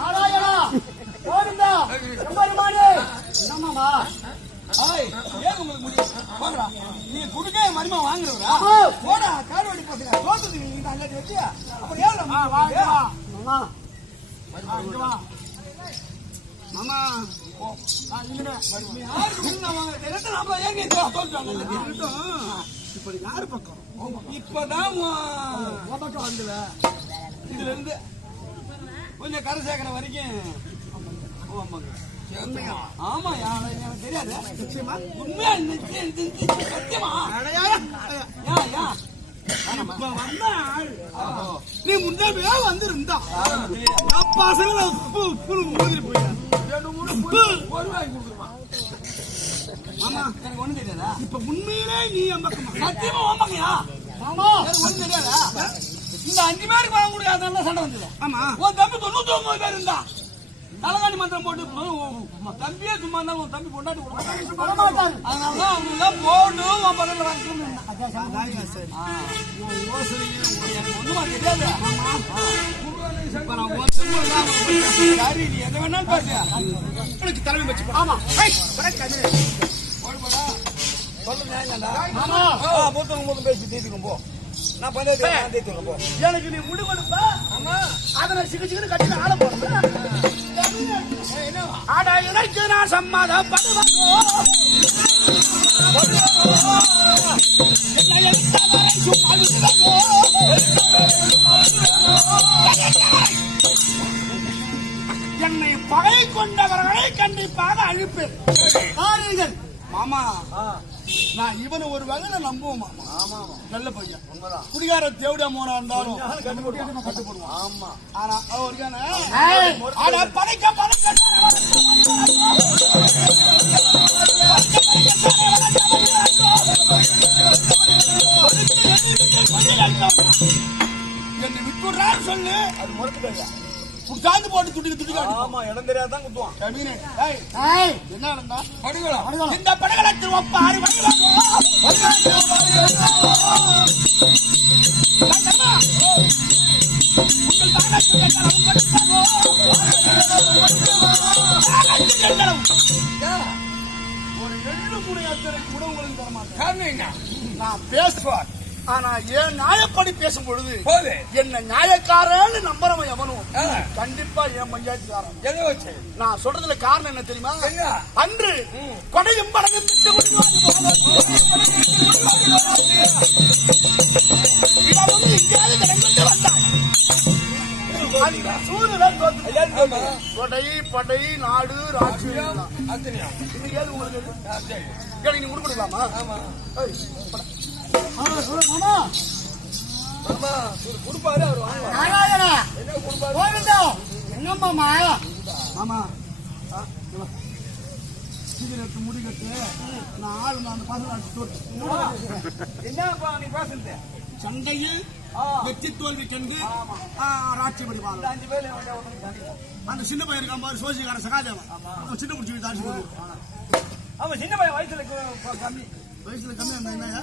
நாராயணா கோவிந்தா எம்பெருமானே ஏன் உங்களுக்கு முடியும்? நீ குடுக்க என் வாங்குறவரா? ஆமா. போடா, கால்வடி பசங்க. தோத்துக்கு நீ இந்த அங்கத்தை வச்சு, அப்புறம் ஏன் வாங்க? மாமா மாமா, போ. நீ வாங்க? யாரு பக்கம்? இப்பதான் உன் வந்துவ. இதுல இருந்து கொஞ்சம் கரை சேர்க்கிற வரைக்கும் ஆமாங்க. ஆமா யா- எனக்கு தெரியாது. உண்மையா நிச்சயம் சத்தியமா? யா. நீ முன்னாடியே வந்திருந்தா. பசங்களை உப்பு உப்பு மோதிரி போயிட்டேன் ஆமா எனக்கு ஒண்ணு தெரியாதா? இப்ப உண்மையிலே நீ என் பக்கமா சத்தியமா எனக்கு ஒண்ணு தெரியாதா? இந்த அஞ்சு பேருக்கு பணம் கொடுக்காதனால சண்டை வந்தது. ஆமா. உன் தம்பி தொண்ணூத்தி ஒன்பது பேர் இருந்தா. தலகாணி மந்திரம் போட்டு தம்பியே சும்மா இருந்தா உன் தம்பி வரமாட்டாரு அதனாலதான் அவங்க எல்லாம் போட்டு உன் பக்கத்துல ஒண்ணுமா தெரியாது. தலைமை. ஆமா. போடு போடா. சொல்லு நியாயம்தான்டா. மாமா ஆ, மூத்தவங்க மூத்தம் பேசி தீர்த்துக்கும் போ. நான் பஞ்சாயத்து. எனக்கு நீ முடி கொடுப்ப? அதனை சிக்கு சிக்கு கட்டி ஆள போறேன். ஏய், என்னவா? ஆடா இறைக்கு நான் சம்மதப்படுவதோ? என்னை பகை கொண்டவர்களை கண்டிப்பாக அழிப்பேன். பாருங்கள். மாமா நான் இவனை ஒரு வகையில நம்புவோம் மாமா நல்ல பையன் குடிகார தேவடியா மோனா இருந்தாலும் கட்டுப்படுவான் ஆமா ஆனா ஏய், ஆனா படைக்க படைக்க என்னை விட்டுறான்னு சொல்லு அது மறுத்துட்டாங்க சாந்து போட்டு துடிக்க துடிக்க ஆமா இடம் தெரியாதான் குத்துவான். ஏய் ஏய், என்ன நடந்தா? படுகளா படுகளம். இந்த ஆனா ஏன் நியாயப்படி பேசும் பொழுது என்ன நியாயக்காரன்னு நம்புறவன் எவனும்? கண்டிப்பா என் பஞ்சாயத்துக்காரன்? நான் சொல்றதுல காரணம் என்ன தெரியுமா? அன்று கொடையும் படகும். கொடை படை நாடு ஏது உங்களுக்கு நீங்க கொடுக்கலாமா சொல்லு, மாமா கொடுப்பாரு அவர் வாங்க முடிக்கட்டு நான் ஆள் அந்த பசங்க என்னப்பா நீ பேசுறது சண்டையில் வெற்றி தோல்வி கண்டு. ராட்சி படிப்பாங்க அஞ்சு பேர் அந்த சின்ன பையன் இருக்கான் பாரு சோசிக்கார சகாதேவன். அவன் சின்ன முடிச்சு தாட்சி அவன் சின்ன பையன் வயசுல கம்மி. வயசுல கம்மி என்ன